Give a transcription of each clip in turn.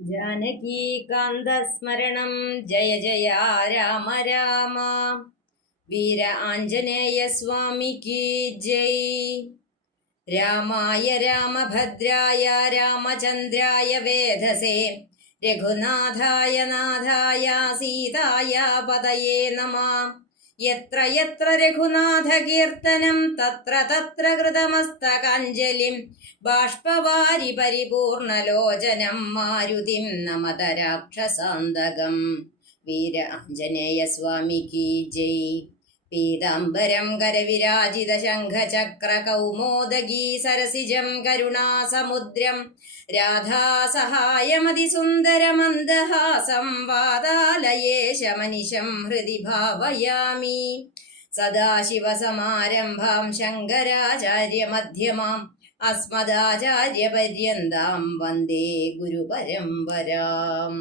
ജാനകീകാന്തസ്മരണം ജയ ജയ രാമ രാമ. വീര ആഞ്ജനേയ സ്വാമിക്ക് ജയ്. രാമായ രാമഭദ്രായ രാമചന്ദ്രായ വേധസേ. രഘുനാഥായ നാഥായ സീതായ പതയേ നമ. യത്ര യത്ര രഘുനാഥ കീർത്തനം തത്ര തത്ര കൃതമസ്തകാഞ്ജലിം ബാഷ്പവാരി പരിപൂർണലോചനം മാരുതിം നമത രാക്ഷസാന്തകം വീര ആഞ്ജനേയ സ്വാമിക്ക് ജയ്. പീതാംബരം കരവിരാജിത ശംഖചക്ര കൗമോദഗീ സരസിജം കരുണാസമുദ്രം. രാധാസഹായമതിസുന്ദരമന്ദഹാസം വാതാലയേശമനിശം ഹൃദി ഭാവയാമി. സദാശിവസമാരംഭാം ശങ്കരാചാര്യമധ്യമാം അസ്മദാചാര്യപര്യന്താം വന്ദേ ഗുരുപരമ്പരാം.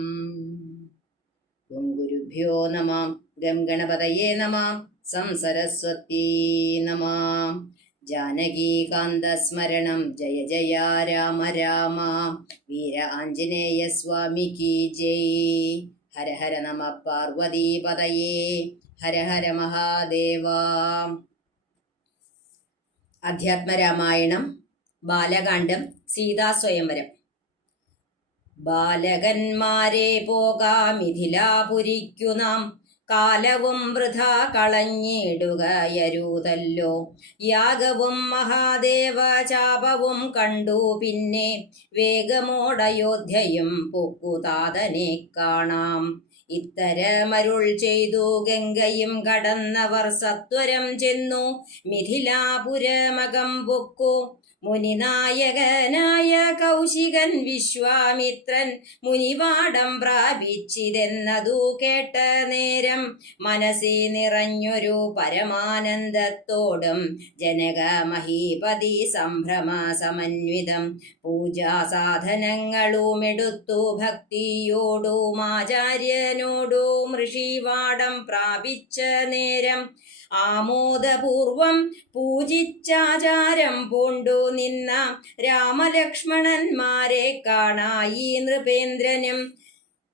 ഗുരുഭ്യോ നമാം. ഗം ഗണപതയേ നമാം. സംസരസ്വത്യേ നമാം. ജാനകീകാന്തസ്മരണം ജയ ജയ രാമ രാമ. വീര ആഞ്ജനേയ സ്വാമിക്ക് ജയ്. ഹര ഹര നമ പാർവതീപതയേ ഹര ഹര മഹാദേവ. അധ്യാത്മരാമായണം ബാലകാന്ഡം സീതാസ്വയംവരം ബാലകന്മാരെ പോകാമിഥിലാപുരിക്കു നാം. കാലവും വൃഥ കളഞ്ഞിടുകയരുതല്ലോ യാഗവും മഹാദേവ ചാപവും കണ്ടു പിന്നെ വേഗമോടയോധ്യയും പൊക്കുതാതനെ കാണാം. ഇത്തരമരുൾ ചെയ്തു ഗംഗയും കടന്നവർ സത്വരം ചെന്നു. മിഥിലാപുരമകം പൊക്കു. മുനിനായകനായ കൗശികൻ വിശ്വാമിത്രൻ മുനിവാടം പ്രാപിച്ചിതെന്നതു കേട്ട നേരം മനസ്സി നിറഞ്ഞൊരു പരമാനന്ദത്തോടും ജനക മഹീപതി സംഭ്രമ സമന്വിതം പൂജാ സാധനങ്ങളുമെടുത്തു ഭക്തിയോടും ആചാര്യനോടും ഋഷിവാടം പ്രാപിച്ച നേരം ആമോദപൂർവം പൂജിച്ചാചാരം പൂണ്ടു നിന്ന രാമലക്ഷ്മണന്മാരെ കാണായി നൃപേന്ദ്രനും.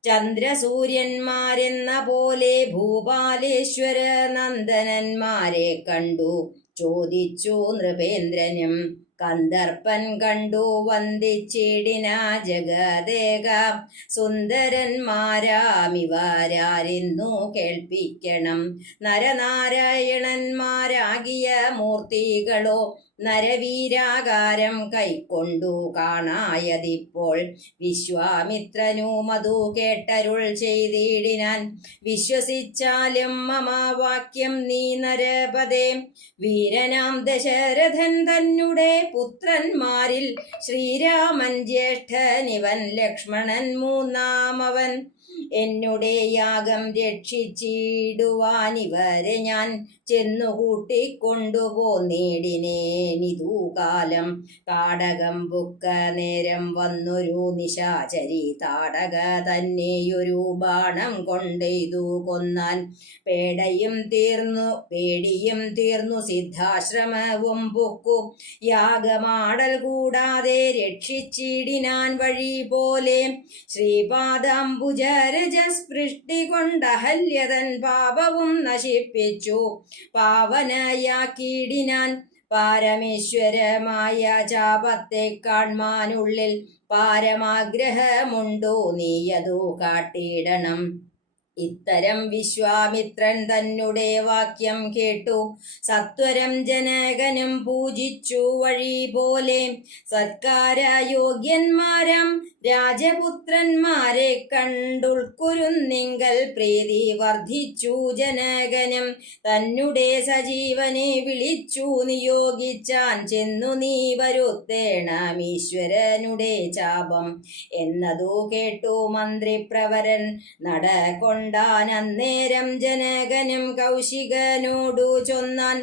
ചന്ദ്രസൂര്യന്മാരെന്ന പോലെ ഭൂപാലേശ്വര നന്ദനന്മാരെ കണ്ടു. ചോദിച്ചു നൃപേന്ദ്രനും കന്ദർപ്പൻ കണ്ടു വന്ദിച്ചിടിന ജഗദേക സുന്ദരന്മാരാമിവരാരിന്നു കേൾപ്പിക്കണം. നരനാരായണന്മാരാകിയ മൂർത്തികളോ നരവീരാകാരം കൈക്കൊണ്ടു കാണായതിപ്പോൾ വിശ്വാമിത്രനു മധു കേട്ടരുൾ ചെയ്തിടിനാൻ. വിശ്വസിച്ചാലും മമാവാക്യം നീ നരപദേ വീരനാം ദശരഥൻ തന്നെ പുത്രന്മാരിൽ ശ്രീരാമൻ ജ്യേഷ്ഠനിവൻ ലക്ഷ്മണൻ മൂന്നാമവൻ. എന്നുടെ യാഗം രക്ഷിച്ചിടുവാനിവരെ ഞാൻ ചെന്നു കൂട്ടിക്കൊണ്ടുപോന്നേടിനേനിതു കാലം കാടകം ബുക്ക നേരം വന്നൊരു നിശാചരി. താടക തന്നെയൊരു ബാണം കൊണ്ടെയ്തു കൊന്നാൻ പേടയും തീർന്നു പേടിയും തീർന്നു. സിദ്ധാശ്രമവും പൊക്കു. യാഗമാടൽ കൂടാതെ രക്ഷിച്ചിടിനാൻ വഴി പോലെ ശ്രീപാദാംബുജരജസ്പൃഷ്ടി കൊണ്ടഹല്യതൻ പാപവും നശിപ്പിച്ചു. പാവനയാക്കിയിടിനാൻ പാരമേശ്വരമായ ചാപത്തെ കാൺമാനുള്ളിൽ പാരമാഗ്രഹമുണ്ടോ നീയതു കാട്ടിയിടണം. ഇത്തരം വിശ്വാമിത്രൻ തന്നെ വാക്യം കേട്ടു. സത്വരം ജനകനും പൂജിച്ചു വഴി പോലെ സത്കാരയോഗ്യന്മാരാം രാജപുത്രന്മാരെ കണ്ടുൾക്കുരുന്നിങ്കൽ പ്രീതി വർദ്ധിച്ചു ജനകനം തന്നുടെ സജീവനെ വിളിച്ചു നിയോഗിച്ചാൻ ചെന്നു നീ വരുത്തേണമീശ്വരനുടെ ചാപം. എന്നതു കേട്ടു മന്ത്രിപ്രവരൻ നടകൊണ്ടാൻ അന്നേരം ജനകനും കൗശികനോടു ചൊന്നാൻ.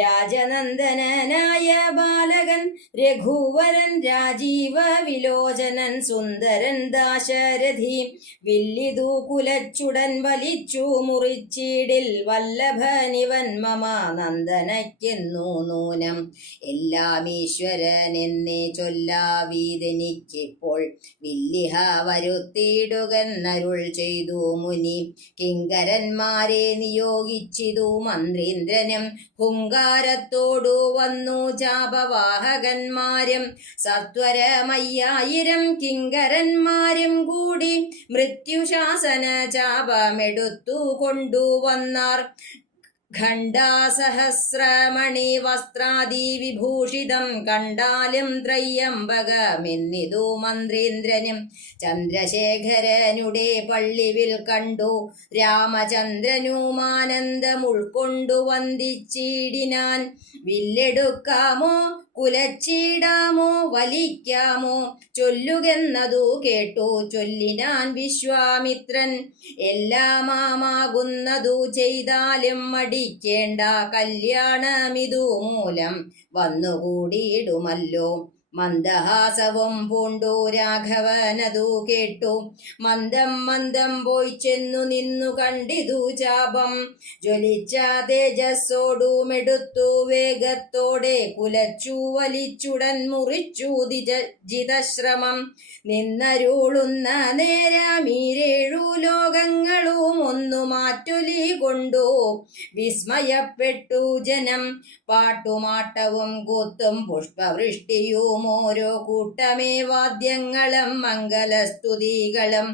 രാജനന്ദനായ ബാലകൻ രഘുവരൻ രാജീവ വിലോചനൻ സുന്ദരൻ സുന്ദരൻ ദാശരഥി വില്ലിതു കുലച്ചുടൻ വലിച്ചു മുറിച്ചിടിൽ വല്ലഭനിവൻ മമ നന്ദനയ്ക്കുന്നു നൂനം. എല്ലാം ഈശ്വരൻ എന്നേ ചൊല്ലാവീതെനിക്കിപ്പോൾ വില്ലിഹ വരുത്തിയിടുകെന്നരുൾ ചെയ്തു മുനി. കിങ്കരന്മാരെ നിയോഗിച്ചിതു മന്ത്രീന്ദ്രനും. ഹുങ്കാരത്തോടു വന്നു ചാപവാഹകന്മാരും സത്വരമയ്യായിരം കിങ്കരന്മാരും കൂടി മൃത്യുശാസന ചാപമെടുത്തു കൊണ്ടുവന്നാർ. ഖണ്ഡാസഹസ്രമണി വസ്ത്രാദി വിഭൂഷിതം കണ്ടാലും ത്രയ്യംബകമെന്നിതു മന്ത്രീന്ദ്രനും. ചന്ദ്രശേഖരനുടെ പള്ളിവിൽ കണ്ടു രാമചന്ദ്രനുമാനന്ദം ഉൾക്കൊണ്ടു വന്ദിച്ചിടിനാൻ. വില്ലെടുക്കാമോ കുലച്ചിടാമോ വലിക്കാമോ? ചൊല്ലുകെന്നതു കേട്ടു ചൊല്ലിനാൻ വിശ്വാമിത്രൻ. എല്ലാമാകുന്നതു ചെയ്താലും മടിക്കേണ്ട കല്യാണമിതു മൂലം വന്നുകൂടിയിടുമല്ലോ. മന്ദഹാസവും പൂണ്ടു രാഘവനതു കേട്ടു. മന്ദം മന്ദം പോയി ചെന്നു നിന്നു കണ്ടിതു ചാപം. ജ്വലിച്ച തേജസ്സോടുമെടുത്തു വേഗത്തോടെ കുലച്ചു വലിച്ചുടൻ മുറിച്ചു ജിതശ്രമം. നിന്നരുളുന്ന നേരമീരേഴു ലോകങ്ങളും ഒന്നു മാറ്റൊലി കൊണ്ടു. വിസ്മയപ്പെട്ടു ജനം. പാട്ടുമാട്ടവും കൂത്തും പുഷ്പവൃഷ്ടിയും ഓരോ കൂട്ടമേ വാദ്യങ്ങളും മംഗലസ്തുതികളും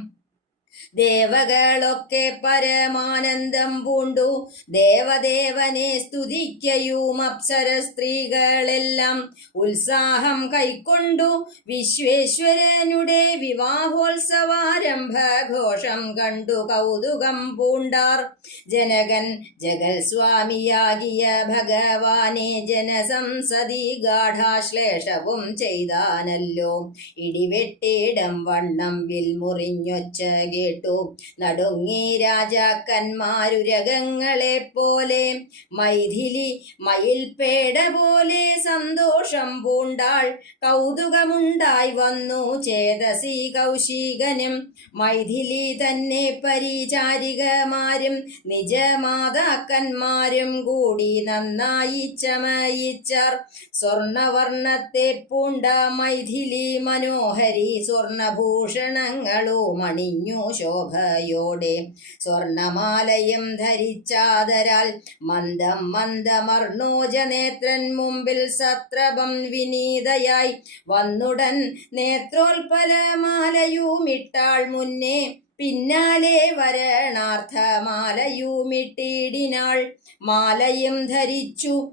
ദേവകളൊക്കെ പരമാനന്ദം പൂണ്ടു. ദേവദേവനെ സ്തുതിക്കയും അപ്സര സ്ത്രീകളെല്ലാം ഉത്സാഹം കൈക്കൊണ്ടു. വിശ്വേശ്വരനുടെ വിവാഹോത്സവാരംഭഘോഷം കണ്ടു. കൗതുകം പൂണ്ടാർ. ജനകൻ ജഗൽ സ്വാമിയാകിയ ഭഗവാനെ ജനസംസതി ഗാഠാശ്ലേഷവും ചെയ്താനല്ലോ. ഇടിവെട്ടിടം വണ്ണം വിൽമുറിഞ്ഞൊച്ച കേട്ടു. നടുങ്ങി രാജാക്കന്മാരുരകങ്ങളെ പോലെ മൈഥിലി മയിൽപേട പോലെ സന്തോഷം പൂണ്ടാൾ. കൗതുകമുണ്ടായി വന്നു ചേതസി കൗശികനും. മൈഥിലി തന്നെ പരിചാരികമാരും നിജമാതാക്കന്മാരും കൂടി നന്നായി ചമയിച്ചർ. സ്വർണവർണത്തെ പൂണ്ട മൈഥിലി മനോഹരി സ്വർണഭൂഷണങ്ങളോ അണിഞ്ഞു ശോഭയോടെ സ്വർണമാലയും ധരിച്ചാതരാൽ മന്ദം മന്ദമർണോജ നേത്രൻ മുമ്പിൽ സത്രപം വിനീതയായി വന്നുടൻ നേത്രോൽപലമാലയുമിട്ടാൾ മുന്നേ പിന്നാലെ വരണാർത്ഥമാലയുമിട്ടിടിനാൾ. മാലയും ധരിച്ചു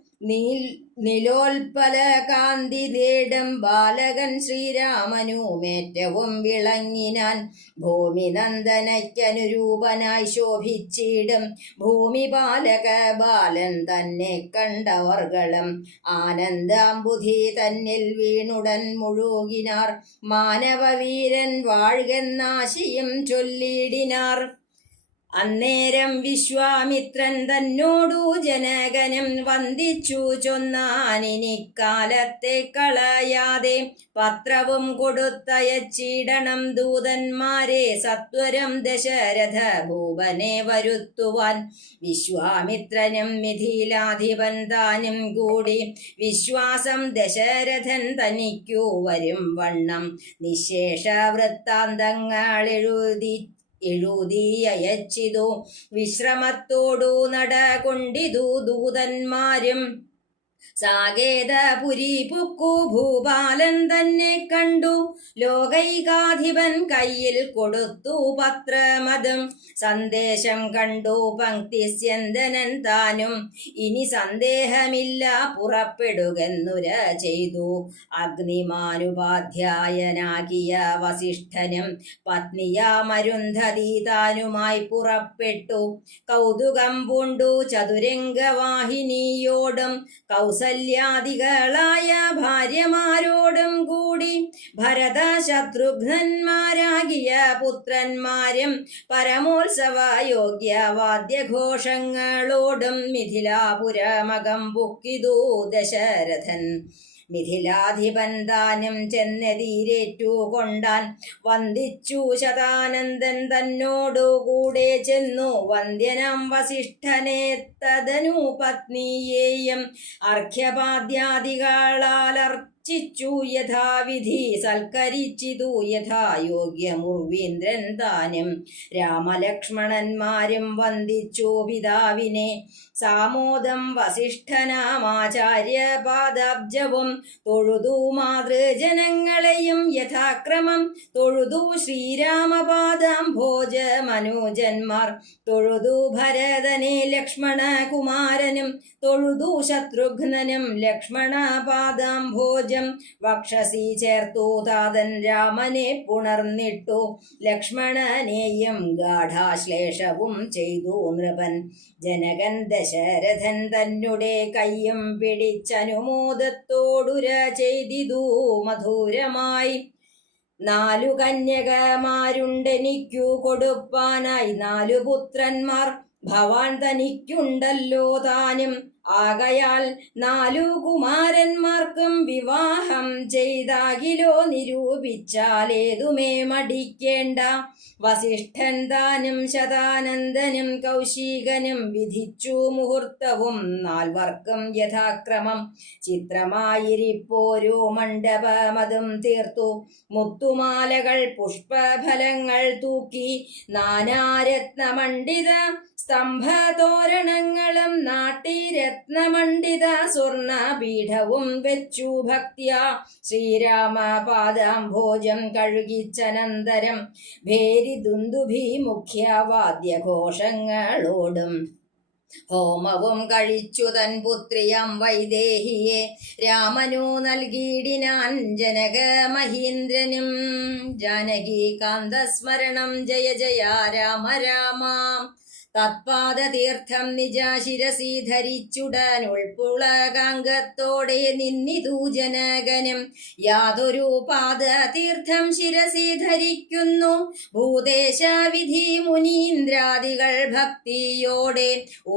നിലോൽപല കാന്തി നേടം ബാലകൻ ശ്രീരാമനുമേറ്റവും വിളങ്ങിനാൻ ഭൂമി നന്ദനയ്ക്കനുരൂപനായി ശോഭിച്ചിടും. ഭൂമി ബാലക ബാലൻ തന്നെ കണ്ടവർകളും ആനന്ദാംബുധി തന്നിൽ വീണുടൻ മുഴുകിനാർ. മാനവവീരൻ നാശിയും ചൊല്ലിടിനാർ. അന്നേരം വിശ്വാമിത്രൻ തന്നോടു ജനകനും വന്ദിച്ചു. ചൊന്നാനിനിക്കാലത്തെ കളയാതെ പത്രവും കൊടുത്തയച്ചിടണം ദൂതന്മാരെ. സത്വരം ദശരഥ ഭൂപനെ വരുത്തുവാൻ വിശ്വാമിത്രനും മിഥിലാധിപൻ താനും കൂടി വിശ്വാസം ദശരഥൻ തനിക്കു വരും വണ്ണം. നിശേഷ വൃത്താന്തങ്ങൾ എഴുതി എഴുതിയയച്ചിതു വിശ്രമത്തോടു നടകൊണ്ടിതു ദൂതന്മാരും സാകേതപുരി പുക്കു ഭൂപാലൻ തന്നെ കണ്ടു. ലോകൈകാധിപൻ കയ്യിൽ കൊടുത്തു പത്രമതും. സന്ദേശം കണ്ടു പങ്ക്തി സ്യന്തനൻ താനും. ഇനി സന്ദേഹമില്ല പുറപ്പെടുകെന്നുര ചെയ്തു. അഗ്നിമാനുപാധ്യായനാകിയ വസിഷ്ഠനും പത്നിയാമരുന്ധതി താനുമായി പുറപ്പെട്ടു. കൗതുകം പൂണ്ടു ചതുരംഗവാഹിനിയോടും. കൗസല്യാദികളായ ഭാര്യമാരോടും കൂടി ഭരത ശത്രുഘ്നന്മാരാകിയ പുത്രന്മാരും പരമോത്സവ യോഗ്യ വാദ്യഘോഷങ്ങളോടും മിഥിലാപുരമകം പുക്കിതു ദശരഥൻ. മിഥിലാധിപൻ താനും ചെന്നെതിരേറ്റു കൊണ്ടാൻ വന്ദിച്ചു ശതാനന്ദൻ തന്നോടു കൂടെ ചെന്നു. വന്ദ്യനാം വസിഷ്ഠനെ തദനു പത്നിയേയും അർഘ്യപാദ്യാദികളാൽ അർച്ചിച്ചു യഥാവിധി സൽക്കരിച്ചിതു യഥായോഗ്യമുർവീന്ദ്രൻ താനും. രാമലക്ഷ്മണന്മാരും വന്ദിച്ചു പിതാവിനെ. സാമോദം വസിഷ്ഠനാമാചാര്യപാദാബ്ജവും തൊഴുതു മാതൃജനങ്ങളെയും യഥാക്രമം തൊഴുതു ശ്രീരാമപാദം ഭോജ മനോജന്മാർ തൊഴുതു ഭരതനെ ലക്ഷ്മണ കുമാരനും തൊഴുതു ശത്രുഘ്നനും ലക്ഷ്മണപാദം ഭോജം വക്ഷസി ചേർത്തു താതൻ രാമനെ പുണർന്നിട്ടു. ലക്ഷ്മണനെയും ഗാഠാശ്ലേഷവും ചെയ്തു നൃപൻ. ജനകൻ ദശരഥൻ തന്നെ കയ്യും പിടിച്ചനുമോദത്തോടുര ചെയ്തിതു മധുരമായി. നാലു കന്യകമാരുണ്ടെനിക്കു കൊടുപ്പാനായി. നാലു പുത്രന്മാർ ഭവാൻ തനിക്കുണ്ടല്ലോ താനും. ആകയാൽ നാലു കുമാരന്മാർക്കും വിവാഹം ചെയ്താകിലോ നിരൂപിച്ചാലേതുമേ മടിക്കേണ്ട. വസിഷ്ഠൻ താനും ശതാനന്ദനും കൗശികനും വിധിച്ചു മുഹൂർത്തവും നാൽവർക്കും യഥാക്രമം. ചിത്രമായിരിപ്പോരോ മണ്ഡപമതും തീർത്തു. മുത്തുമാലകൾ പുഷ്പഫലങ്ങൾ തൂക്കി. നാനാരത്നമണ്ഡിത സ്തംഭതോരണങ്ങളും നാട്ടിരത്നമണ്ഡിത സ്വർണപീഠവും വെച്ചു ഭക്തിയ. ശ്രീരാമപാദാംഭോജം കഴുകിച്ചനന്തരം ഭേരി ദുന്ദുഭി മുഖ്യവാദ്യഘോഷങ്ങളോടും ഹോമവും കഴിച്ചു തൻ പുത്രിയം വൈദേഹിയെ. രാമനു നൽകിയിടിനാൻ ജനക മഹീന്ദ്രനും. ജാനകി കാന്തസ്മരണം ജയ ജയ രാമ രാമ. തത്പാദതീർത്ഥം നിജാശിരസി ധരിച്ചുടൻ ഉൾപ്പുളകാംഗത്തോടെ നിന്നിതു ജനകനും. യാതൊരു പാദതീർത്ഥം ശിരസി ധരിക്കുന്നു. ഭൂദേശവിധി മുനീന്ദ്രാദികൾ ഭക്തിയോടെ.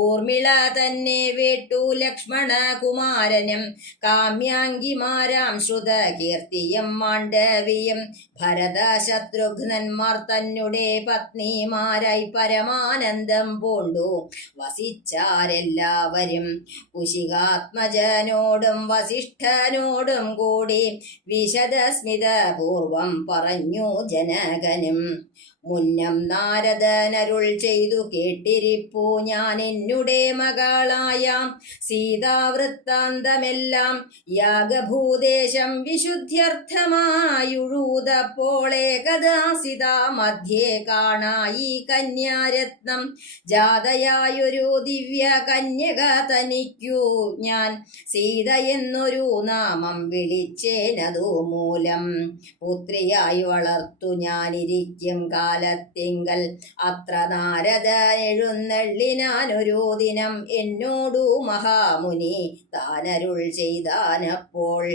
ഊർമിള തന്നെ വേട്ടു ലക്ഷ്മണ കുമാരനും കാമ്യാങ്കിമാരാം ശ്രുത കീർത്തിയും മാണ്ഡവിയും. ഭരത ശത്രുഘ്നന്മാർ തന്നെ പത്നിമാരായി പരമാനന്ദം പൂണ്ടു വസിച്ചാരെല്ലാവരും. കുശികാത്മജനോടും വസിഷ്ഠനോടും കൂടി വിശദസ്മിതപൂർവം പറഞ്ഞു ജനകനും. മുന്നം നാരദനരുൾ ചെയ്തു കേട്ടിരിപ്പൂ ഞാൻ എന്നുടെ മകളായ സീതാവൃത്താന്തമെല്ലാം യാഗഭൂദേശം വിശുദ്ധ്യർത്ഥമായുഴൂതപ്പോളെ കഥാസിത മധ്യേ കാണായി കന്യാരത്നം ജാതയായൊരു ദിവ്യ കന്യക തനിക്കു ഞാൻ സീതയെന്നൊരു നാമം വിളിച്ചേനതു മൂലം. പുത്രിയായി വളർത്തു ഞാനിരിക്കും കാലത്തിങ്കൽ. അത്ര നാരദ എഴുന്നള്ളിനാനൊരു ദിനം എന്നോടു മഹാമുനി താനരുൾ ചെയ്താനപ്പോൾ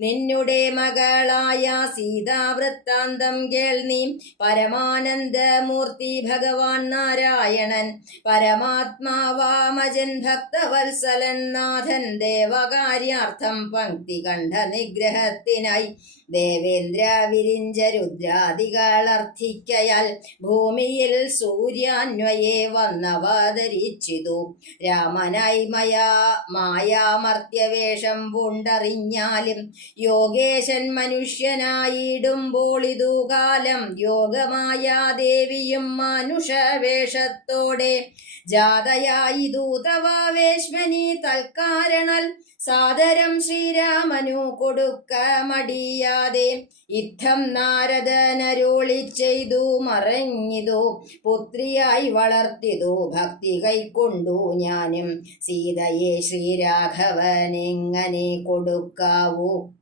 നിന്നുടെ മകളായ സീതാവൃത്താന്തം കേൾനീ പരമാനന്ദമൂർത്തി ഭഗവാൻ നാരായണൻ. പരമാത്മാവാമജൻ ഭക്തവത്സലൻ നാഥൻ ദേവകാര്യാർത്ഥം പങ്ക്തി കണ്ഠ നിഗ്രഹത്തിനായി. ദേവേന്ദ്ര വിരിഞ്ച രുദ്രാദികളർത്ഥിക്കയാൽ ഭൂമിയിൽ സൂര്യാന്വയെ വന്നവതരിച്ചിതു. രാമനായി മയാ മായാമർത്യവേഷം പൂണ്ടറിഞ്ഞാലും യോഗേശൻ മനുഷ്യനായിടുമ്പോൾ ഇതു കാലം. യോഗമായ ദേവിയും മനുഷവേഷത്തോടെ ജാതയായി ദൂതവാവേശ്മനി തൽക്കാരണൽ. സാദരം ശ്രീരാമനു കൊടുക്ക മടിയാതെ. ഇത്തം നാരദനരോളി ചെയ്തു മറഞ്ഞിതു. പുത്രിയായി വളർത്തിതു ഭക്തി കൈക്കൊണ്ടു ഞാനും. സീതയെ ശ്രീരാഘവനെങ്ങനെ കൊടുക്കാവൂ?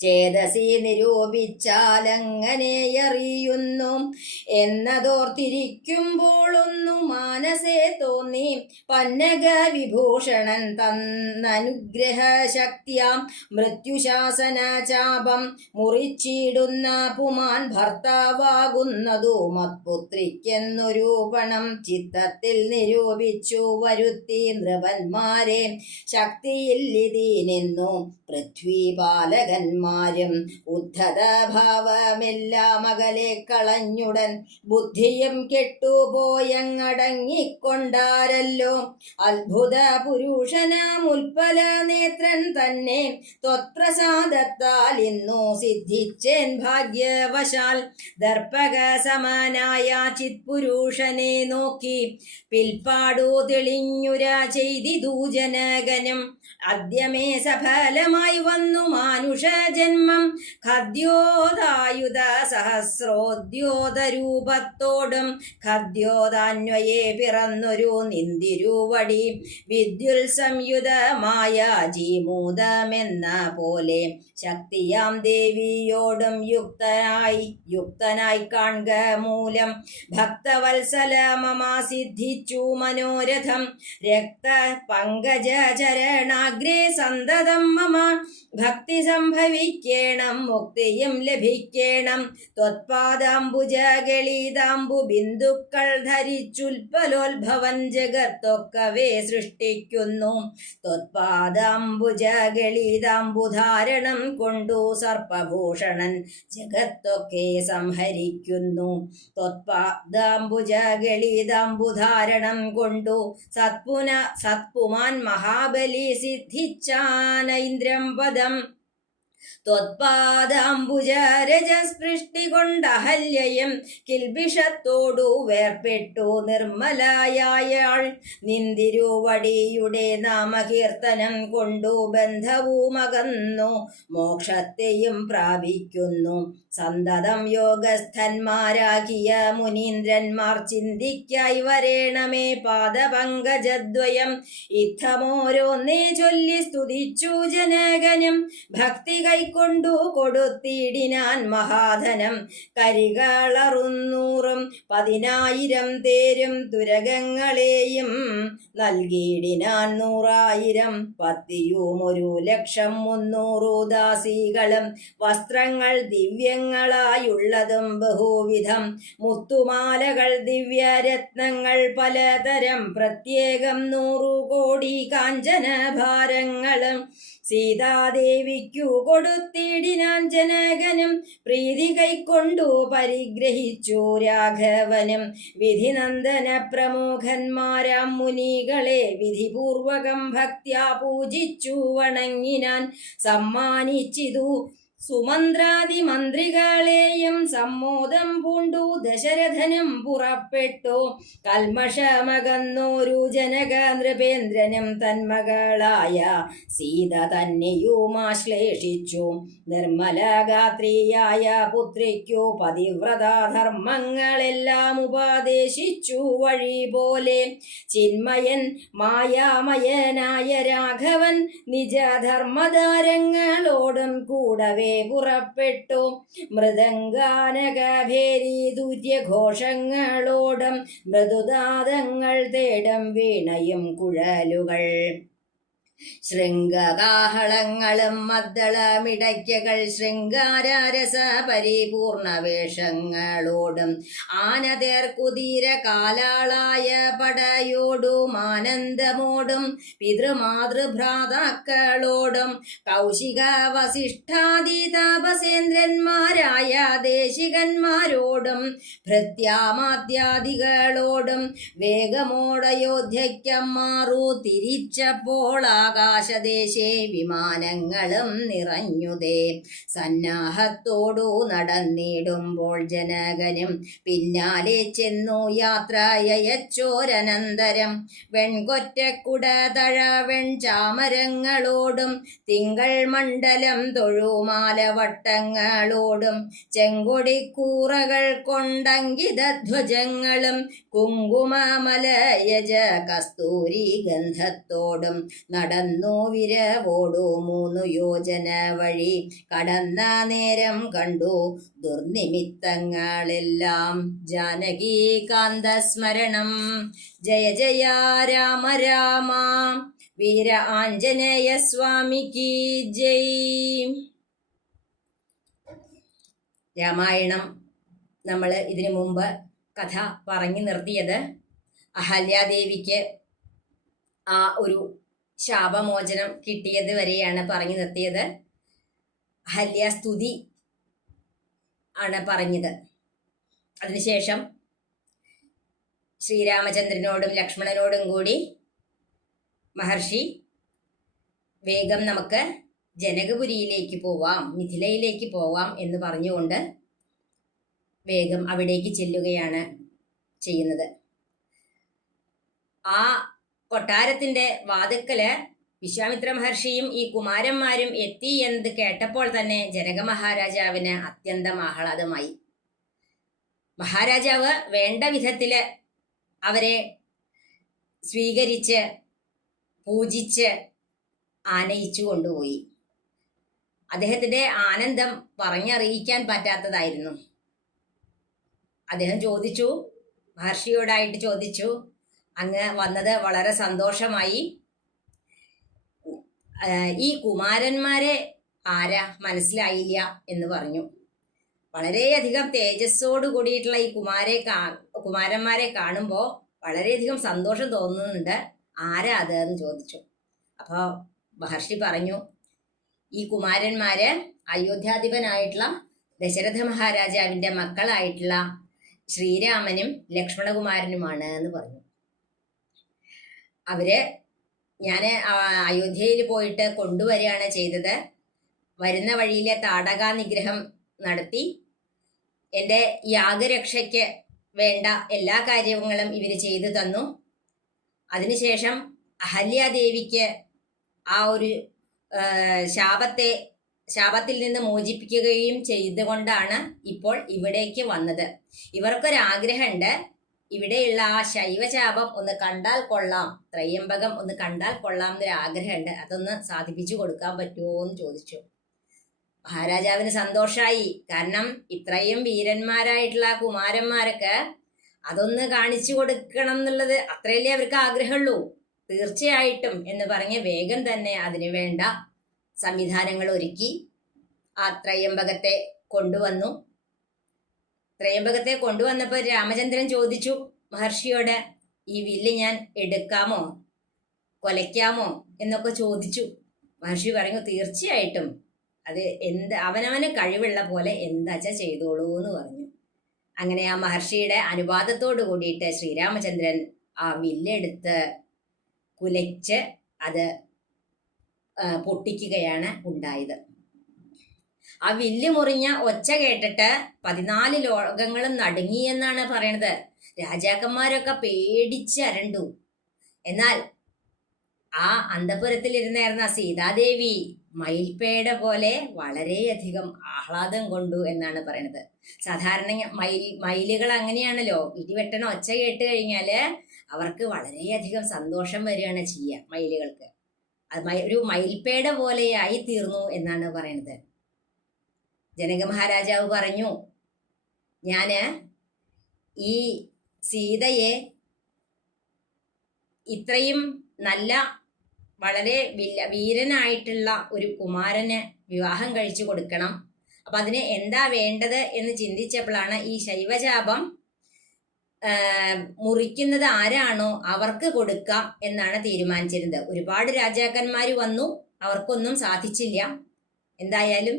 ചേതസി നിരൂപിച്ചാലങ്ങനെ അറിയുന്നു എന്നതോർത്തിരിക്കുമ്പോളൊന്നു മാനസേ തോന്നി. പന്നക വിഭൂഷണൻ തന്നനുഗ്രഹ ശക്തിയാം മൃത്യുശാസന ചാപം മുറിച്ചിടുന്ന പുമാൻ ഭർത്താവാകുന്നതു മത്പുത്രിക്കെന്നൊരു പണം ചിത്തത്തിൽ നിരൂപിച്ചു വരുത്തി നൃപന്മാരെ. ശക്തിയില്ലിതീനെന്നു പൃഥ്വിപാലകന്മാരും ഉദ്ധതഭാവമെല്ലാം അകലെ കളഞ്ഞുടൻ ബുദ്ധിയും കെട്ടുപോയങ്ങടങ്ങിക്കൊണ്ടാരല്ലോ. അത്ഭുത പുരുഷനാമുൽപ്പല നേത്രൻ തന്നെ ത്വത്പ്രസാദത്താൽ ഇന്നു സിദ്ധിച്ചേൻ ഭാഗ്യവശാൽ. ദർപ്പക സമാനായ ചിത്പുരുഷനെ നോക്കി പിൽപ്പാടു തെളിഞ്ഞുര ചെയ്തിതു ജനകനും അദ്യമേ സഫലമായി വന്നു മാനുഷ ജന്മം ഖദ്യോദായുധ സഹസ്രോദ്യോതരൂപത്തോടും ഖദ്യോദാന്വയെ പിറന്നൊരു നിന്തിരുവടി വിദ്യുൽ സംയുതമായ ജീമൂതമെന്ന പോലെ ശക്തിയാം ദേവിയോടും യുക്തനായി യുക്തനായി കാണുക മൂലം ഭക്തവത്സല മനോരഥം. രക്ത പങ്കജ ചരണാഗ്രേ സന്തതം മമ ഭക്തി സംഭവിക്കേണം മുക്തിയും ലഭിക്കേണം ത്വത്പാദാംബുജ ഗളീതാംബു ബിന്ദുക്കൾ ധരിച്ചുൽപ്പലോത്ഭവൻ ജഗത്തൊക്കവേ സൃഷ്ടിക്കുന്നു। ത്വത്പാദാംബുജ ധാരണം കൊണ്ടു സർപ്പഭൂഷണൻ ജഗത്തൊക്കെ സംഹരിക്കുന്നു। ത്വത്പാദാംബുജ ധാരണം കൊണ്ടു സത്പുന സത്പുമാൻ മഹാബലി സിദ്ധിച്ചാനൈന്ദ്രം പദം. ത്വത്പാദാംബുജ രജസ്പൃഷ്ടി കൊണ്ടഹല്യയും കിൽബിഷത്തോടു വേർപെട്ടു നിർമ്മലായാൾ നിന്തിരുവടിയുടെ നാമകീർത്തനം കൊണ്ടു ബന്ധവുമകന്നു മോക്ഷത്തെയും പ്രാപിക്കുന്നു. സന്തതം യോഗസ്ഥന്മാരാകിയ മുനീന്ദ്രന്മാർ ചിന്തിക്കായി വരേണമേ പാദപങ്കജദ്വയം. ഇത്തമോരോന്നേ ചൊല്ലി സ്തുതിച്ചു ജനകനം. ഭക്തി കൈക്കൊണ്ടു കൊടുത്തിടിനാൻ മഹാധനം. കരികളറുന്നൂറും പതിനായിരം തേരും തുരകങ്ങളെയും നൽകിയിടിനാൻ നൂറായിരം. പത്തിയും ഒരു ലക്ഷം മുന്നൂറു ദാസികളും വസ്ത്രങ്ങൾ ദിവ്യങ്ങളായുള്ളതും ബഹുവിധം. മുത്തുമാലകൾ ദിവ്യരത്നങ്ങൾ പലതരം. പ്രത്യേകം നൂറു കോടി കാഞ്ചന ഭാരങ്ങളും സീതാദേവിക്കു കൊടുത്തിടിനാൻ ജനകനും പ്രീതി കൈക്കൊണ്ടു പരിഗ്രഹിച്ചു രാഘവനും. വിധിനന്ദന പ്രമുഖന്മാരാം മുനികളെ വിധിപൂർവകം ഭക്ത്യാ പൂജിച്ചു വണങ്ങിനാൻ സമ്മാനിച്ചിതു സുമന്ത്രാദി മന്ത്രികളെയും സമ്മോദം പൂണ്ടു. ദശരഥനും പുറപ്പെട്ടു. കൽമഷമകന്നോരു ജനക നൃപേന്ദ്രനും തന്മകളായ സീത തന്നെയുമാശ്ലേഷിച്ചു നിർമ്മലഗാത്രിയായ പുത്രിക്കു പതിവ്രതാധർമ്മങ്ങളെല്ലാം ഉപദേശിച്ചു. വഴി പോലെ ചിന്മയൻ മായാമയനായ രാഘവൻ നിജധർമ്മധാരങ്ങളോടും കൂടവേ പുറപ്പെട്ടു. മൃദംഗാനകഭേരി ദൂര്യഘോഷങ്ങളോടും മൃദുദാതങ്ങൾ തേടും വീണയും കുഴലുകൾ. ശൃംഗകാഹളങ്ങളും മദ്ദളമിടയ്ക്കകൾ ശൃംഗാരരസ പരിപൂർണ വേഷങ്ങളോടും ആനതേർ കുതിര കാലാളായ പടയോടും ആനന്ദമോടും പിതൃമാതൃഭ്രാതാക്കളോടും കൗശിക വസിഷ്ഠാദി താപസേന്ദ്രന്മാരായ ദേശികന്മാരോടും ഭൃത്യാമാത്യാദികളോടും വേഗമോടയോധ്യയ്ക്കമ്മാറു തിരിച്ചപ്പോൾ ആകാശദേശേ വിമാനങ്ങളും നിറഞ്ഞുതേ. സന്നാഹത്തോടു നടന്നിടുമ്പോൾ ജനകനും പിന്നാലെ ചെന്നു യാത്രയച്ചോരനന്തരം വെൺകൊറ്റക്കുട തഴ വെൺചാമരങ്ങളോടും തിങ്കൾ മണ്ഡലം തൊഴുമാലവട്ടങ്ങളോടും ചെങ്കൊടിക്കൂറകൾ കൊണ്ടങ്കിതധ്വജങ്ങളും കുങ്കുമമലയജ കസ്തൂരി ഗന്ധത്തോടും നടന്നു വിരവോടു മൂന്നു യോജന വഴി. കടന്ന നേരം കണ്ടു ദുർനിമിത്തങ്ങളെല്ലാം. ജാനകീകാന്ത സ്മരണം ജയ ജയ രാമ രാമ. വീര ആഞ്ജനേയ സ്വാമിക്ക് ജയ്. രാമായണം നമ്മൾ ഇതിനു മുമ്പ് കഥ പറഞ്ഞു നിർത്തിയത്. അഹല്യാദേവിക്ക് ആ ഒരു ശാപമോചനം കിട്ടിയത് വരെയാണ് പറഞ്ഞു നിർത്തിയത്. ഹല്യാസ്തുതി ആണ് പറഞ്ഞത്. അതിനുശേഷം ശ്രീരാമചന്ദ്രനോടും ലക്ഷ്മണനോടും കൂടി മഹർഷി വേഗം നമുക്ക് ജനകപുരിയിലേക്ക് പോവാം മിഥിലയിലേക്ക് പോവാം എന്ന് പറഞ്ഞുകൊണ്ട് വേഗം അവിടേക്ക് ചെല്ലുകയാണ് ചെയ്യുന്നത്. ആ കൊട്ടാരത്തിന്റെ വാതുക്കൽ വിശ്വാമിത്ര മഹർഷിയും ഈ കുമാരന്മാരും എത്തി എന്ന് കേട്ടപ്പോൾ തന്നെ ജനക മഹാരാജാവിന് അത്യന്തം ആഹ്ലാദമായി. മഹാരാജാവ് വേണ്ട വിധത്തിൽ അവരെ സ്വീകരിച്ച് പൂജിച്ച് ആനയിച്ചു കൊണ്ടുപോയി. അദ്ദേഹത്തിന്റെ ആനന്ദം പറഞ്ഞറിയിക്കാൻ പറ്റാത്തതായിരുന്നു. അദ്ദേഹം ചോദിച്ചു മഹർഷിയോടായിട്ട് ചോദിച്ചു അങ്ങ് വന്നത് വളരെ സന്തോഷമായി. ഈ കുമാരന്മാരെ ആരാ മനസ്സിലായില്ല എന്ന് പറഞ്ഞു. വളരെയധികം തേജസ്സോട് കൂടിയിട്ടുള്ള ഈ കുമാരെ കാ കുമാരന്മാരെ കാണുമ്പോൾ വളരെയധികം സന്തോഷം തോന്നുന്നുണ്ട്. ആരാ അത് എന്ന് ചോദിച്ചു. അപ്പോൾ മഹർഷി പറഞ്ഞു ഈ കുമാരന്മാര് അയോധ്യാധിപനായിട്ടുള്ള ദശരഥ മഹാരാജാവിന്റെ മക്കളായിട്ടുള്ള ശ്രീരാമനും ലക്ഷ്മണകുമാരനുമാണ് എന്ന് പറഞ്ഞു. അവർ ഞാൻ അയോധ്യയിൽ പോയിട്ട് കൊണ്ടുവരികയാണ് ചെയ്തത്. വരുന്ന വഴിയിലെ താടക നിഗ്രഹം നടത്തി. എന്റെ യാഗരക്ഷയ്ക്ക് വേണ്ട എല്ലാ കാര്യങ്ങളും ഇവർ ചെയ്തു തന്നു. അതിനുശേഷം അഹല്യാദേവിക്ക് ആ ഒരു ശാപത്തെ ശാപത്തിൽ നിന്ന് മോചിപ്പിക്കുകയും ചെയ്തുകൊണ്ടാണ് ഇപ്പോൾ ഇവിടേക്ക് വന്നത്. ഇവർക്കൊരാഗ്രഹമുണ്ട് ഇവിടെയുള്ള ആ ശൈവശാപം ഒന്ന് കണ്ടാൽ കൊള്ളാം. ത്രയംബകം ഒന്ന് കണ്ടാൽ കൊള്ളാം എന്നൊരു ആഗ്രഹമുണ്ട്. അതൊന്ന് സാധിപ്പിച്ചു കൊടുക്കാൻ പറ്റുമോ എന്ന് ചോദിച്ചു. മഹാരാജാവിന് സന്തോഷായി. കാരണം ഇത്രയും വീരന്മാരായിട്ടുള്ള കുമാരന്മാരൊക്കെ അതൊന്ന് കാണിച്ചു കൊടുക്കണം എന്നുള്ളത് അത്രയല്ലേ അവർക്ക് ആഗ്രഹമുള്ളൂ. തീർച്ചയായിട്ടും എന്ന് പറഞ്ഞ് വേഗം തന്നെ അതിനു വേണ്ട സംവിധാനങ്ങൾ ഒരുക്കി ആ ത്രയംബകത്തെ കൊണ്ടുവന്നു. ത്രയംബകത്തെ കൊണ്ടുവന്നപ്പോൾ രാമചന്ദ്രൻ ചോദിച്ചു മഹർഷിയോട് ഈ വില്ല് ഞാൻ എടുക്കാമോ? കൊലയ്ക്കാമോ? എന്നൊക്കെ ചോദിച്ചു. മഹർഷി പറഞ്ഞു തീർച്ചയായിട്ടും. അത് എന്ത് അവനവന് കഴിവുള്ള പോലെ എന്താച്ചാ ചെയ്തോളൂ എന്ന് പറഞ്ഞു. അങ്ങനെ ആ മഹർഷിയുടെ അനുവാദത്തോട് കൂടിയിട്ട് ശ്രീരാമചന്ദ്രൻ ആ വില്ലെടുത്ത് കുലച്ച് അത് പൊട്ടിക്കുകയാണ് ഉണ്ടായത്. ആ വില്ല് മുറിഞ്ഞ ഒച്ച കേട്ടിട്ട് പതിനാല് ലോകങ്ങളും നടുങ്ങി എന്നാണ് പറയണത്. രാജാക്കന്മാരൊക്കെ പേടിച്ചരണ്ടു എന്നാൽ ആ അന്തപുരത്തിൽ ഇരുന്നായിരുന്ന സീതാദേവി മയിൽപ്പേട പോലെ വളരെയധികം ആഹ്ലാദം കൊണ്ടു എന്നാണ് പറയുന്നത് സാധാരണ മയിൽ മയിലുകൾ അങ്ങനെയാണല്ലോ. ഇടിവെട്ടണ ഒച്ച കേട്ട് കഴിഞ്ഞാൽ അവർക്ക് വളരെയധികം സന്തോഷം വരികയാണ് ചെയ്യുക മയിലുകൾക്ക്. അത് ഒരു മയിൽപ്പേട പോലെയായി തീർന്നു എന്നാണ് പറയണത്. ജനക മഹാരാജാവ് പറഞ്ഞു ഞാൻ ഈ സീതയെ ഇത്രയും നല്ല വളരെ വീരനായിട്ടുള്ള ഒരു കുമാരന് വിവാഹം കഴിച്ചു കൊടുക്കണം. അപ്പൊ അതിന് എന്താ വേണ്ടത് എന്ന് ചിന്തിച്ചപ്പോഴാണ് ഈ ശൈവജാപം ആ, മുറിക്കുന്നത് ആരാണോ അവർക്ക് കൊടുക്കാം എന്നാണ് തീരുമാനിച്ചിരുന്നത്. ഒരുപാട് രാജാക്കന്മാർ വന്നു അവർക്കൊന്നും സാധിച്ചില്ല. എന്തായാലും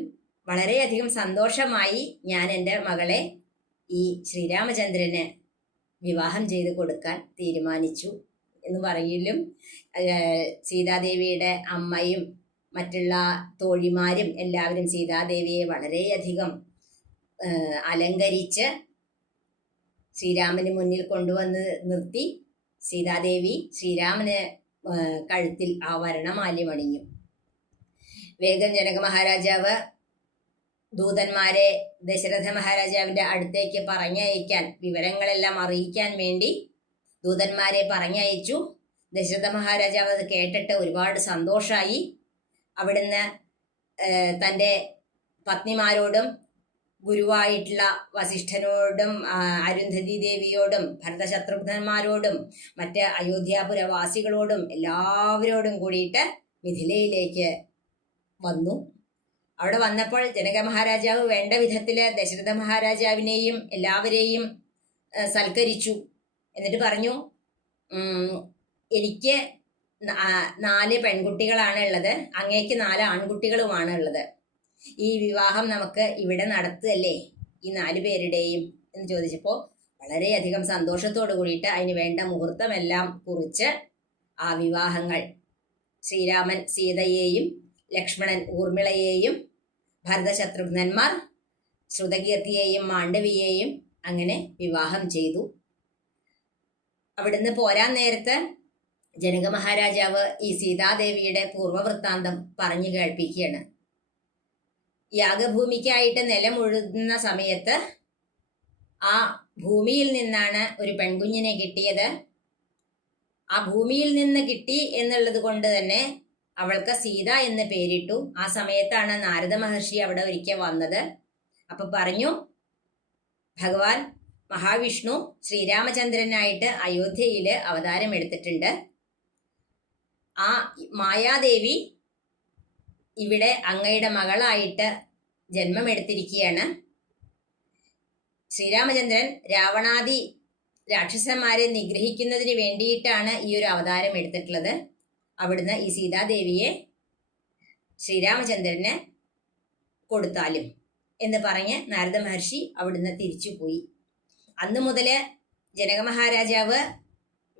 വളരെയധികം സന്തോഷമായി ഞാൻ എന്റെ മകളെ ഈ ശ്രീരാമചന്ദ്രന് വിവാഹം ചെയ്ത് കൊടുക്കാൻ തീരുമാനിച്ചു എന്ന് പറയലും. സീതാദേവിയുടെ അമ്മയും മറ്റുള്ള തോഴിമാരും എല്ലാവരും സീതാദേവിയെ വളരെയധികം അലങ്കരിച്ച് ശ്രീരാമന് മുന്നിൽ കൊണ്ടുവന്ന് നിർത്തി. സീതാദേവി ശ്രീരാമന് കഴുത്തിൽ ആ വരണമാല്യം അണിഞ്ഞു വേഗം ജനക മഹാരാജാവ് ദൂതന്മാരെ ദശരഥ മഹാരാജാവിന്റെ അടുത്തേക്ക് പറഞ്ഞയക്കാൻ വിവരങ്ങളെല്ലാം അറിയിക്കാൻ വേണ്ടി ദൂതന്മാരെ പറഞ്ഞയച്ചു. ദശരഥ മഹാരാജാവ് അത് കേട്ടിട്ട് ഒരുപാട് സന്തോഷമായി അവിടുന്ന് തന്റെ പത്നിമാരോടും ഗുരുവായിട്ടുള്ള വസിഷ്ഠനോടും അരുന്ധതി ദേവിയോടും ഭരതശത്രുഘ്നന്മാരോടും മറ്റ് അയോധ്യാപുരവാസികളോടും എല്ലാവരോടും കൂടിയിട്ട് മിഥിലയിലേക്ക് വന്നു. അവിടെ വന്നപ്പോൾ ജനക മഹാരാജാവ് വേണ്ട വിധത്തിൽ ദശരഥ മഹാരാജാവിനെയും എല്ലാവരെയും സൽക്കരിച്ചു. എന്നിട്ട് പറഞ്ഞു എനിക്ക് നാല് പെൺകുട്ടികളാണ് ഉള്ളത്. അങ്ങേക്ക് നാല് ആൺകുട്ടികളുമാണ് ഉള്ളത്. ഈ വിവാഹം നമുക്ക് ഇവിടെ നടത്തുകയല്ലേ ഈ നാല് പേരുടെയും? എന്ന് ചോദിച്ചപ്പോൾ വളരെയധികം സന്തോഷത്തോടു കൂടിയിട്ട് അതിന് വേണ്ട മുഹൂർത്തമെല്ലാം കുറിച്ച് ആ വിവാഹങ്ങൾ ശ്രീരാമൻ സീതയെയും ലക്ഷ്മണൻ ഊർമിളയെയും ഭരതശത്രുഘ്നന്മാർ ശ്രുതകീർത്തിയെയും മാണ്ഡവിയെയും അങ്ങനെ വിവാഹം ചെയ്തു. അവിടുന്ന് പോരാൻ നേരത്ത് ജനക മഹാരാജാവ് ഈ സീതാദേവിയുടെ പൂർവവൃത്താന്തം പറഞ്ഞു കേൾപ്പിക്കുകയാണ്. യാഗഭൂമിക്കായിട്ട് നിലമുഴുന്ന സമയത്ത് ആ ഭൂമിയിൽ നിന്നാണ് ഒരു പെൺകുഞ്ഞിനെ കിട്ടിയത്. ആ ഭൂമിയിൽ നിന്ന് കിട്ടി എന്നുള്ളത് കൊണ്ട് തന്നെ അവൾക്ക് സീത എന്ന് പേരിട്ടു. ആ സമയത്താണ് നാരദ മഹർഷി അവിടെ ഒരിക്കൽ വന്നത്. അപ്പൊ പറഞ്ഞു ഭഗവാൻ മഹാവിഷ്ണു ശ്രീരാമചന്ദ്രനായിട്ട് അയോധ്യയിൽ അവതാരം എടുത്തിട്ടുണ്ട്. ആ മായാദേവി ഇവിടെ അങ്ങയുടെ മകളായിട്ട് ജന്മമെടുത്തിരിക്കുകയാണ്. ശ്രീരാമചന്ദ്രൻ രാവണാദി രാക്ഷസന്മാരെ നിഗ്രഹിക്കുന്നതിന് വേണ്ടിയിട്ടാണ് ഈ ഒരു അവതാരം എടുത്തിട്ടുള്ളത്. അവിടുന്ന് ഈ സീതാദേവിയെ ശ്രീരാമചന്ദ്രന് കൊടുത്താലും എന്ന് പറഞ്ഞ് നാരദ മഹർഷി അവിടുന്ന് തിരിച്ചുപോയി അന്ന് മുതൽ ജനക മഹാരാജാവ്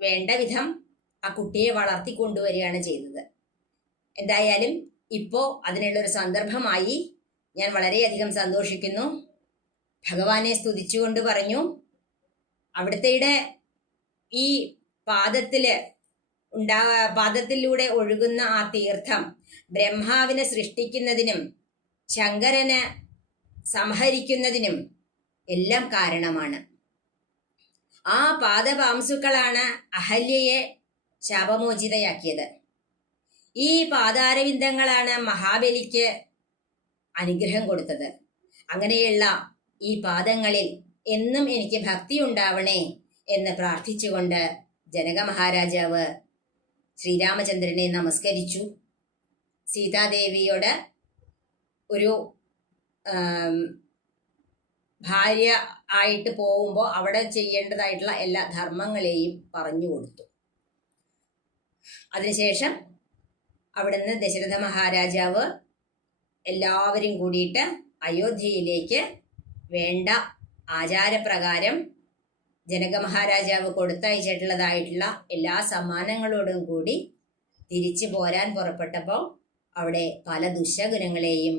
വേണ്ട വിധം ആ കുട്ടിയെ വളർത്തി കൊണ്ടുവരികയാണ് ചെയ്തത്. എന്തായാലും ഇപ്പോ ഇപ്പോൾ അതിനുള്ളൊരു സന്ദർഭമായി ഞാൻ വളരെയധികം സന്തോഷിക്കുന്നു. ഭഗവാനെ സ്തുതിച്ചുകൊണ്ട് പറഞ്ഞു. അവിടുത്തെ ഈ പാദത്തിൽ ഉണ്ടാ പാദത്തിലൂടെ ഒഴുകുന്ന ആ തീർത്ഥം ബ്രഹ്മാവിനെ സൃഷ്ടിക്കുന്നതിനും ശങ്കരന് സംഹരിക്കുന്നതിനും എല്ലാം കാരണമാണ്. ആ പാദപാംസുക്കളാണ് അഹല്യയെ ശാപമോചിതയാക്കിയത്. ഈ പാദാരവിന്ദങ്ങളാണ് മഹാബലിക്ക് അനുഗ്രഹം കൊടുത്തത്. അങ്ങനെയുള്ള ഈ പാദങ്ങളിൽ എന്നും എനിക്ക് ഭക്തി ഉണ്ടാവണേ എന്ന് പ്രാർത്ഥിച്ചുകൊണ്ട് ജനക മഹാരാജാവ് ശ്രീരാമചന്ദ്രനെ നമസ്കരിച്ചു. സീതാദേവിയോട് ഒരു ഭാര്യ ആയിട്ട് പോകുമ്പോൾ അവിടെ ചെയ്യേണ്ടതായിട്ടുള്ള എല്ലാ ധർമ്മങ്ങളെയും പറഞ്ഞു കൊടുത്തു. അതിനുശേഷം അവിടുന്ന് ദശരഥ മഹാരാജാവ് എല്ലാവരും കൂടിയിട്ട് അയോധ്യയിലേക്ക് വേണ്ട ആചാരപ്രകാരം ജനക മഹാരാജാവ് കൊടുത്തയച്ചിട്ടുള്ളതായിട്ടുള്ള എല്ലാ സമ്മാനങ്ങളോടും കൂടി തിരിച്ചു പോരാൻ പുറപ്പെട്ടപ്പോൾ അവിടെ പല ദുശഗുണങ്ങളെയും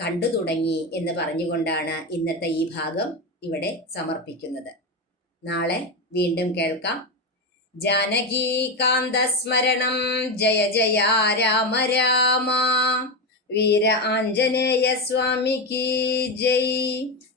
കണ്ടു തുടങ്ങി എന്ന് പറഞ്ഞുകൊണ്ടാണ് ഇന്നത്തെ ഈ ഭാഗം ഇവിടെ സമർപ്പിക്കുന്നത്. നാളെ വീണ്ടും കേൾക്കാം. ജാനകീകാന്തസ്മരണം ജയ ജയ രാമ രാമ വീര ആഞ്ജനേയ സ്വാമിക്ക് ജയ്.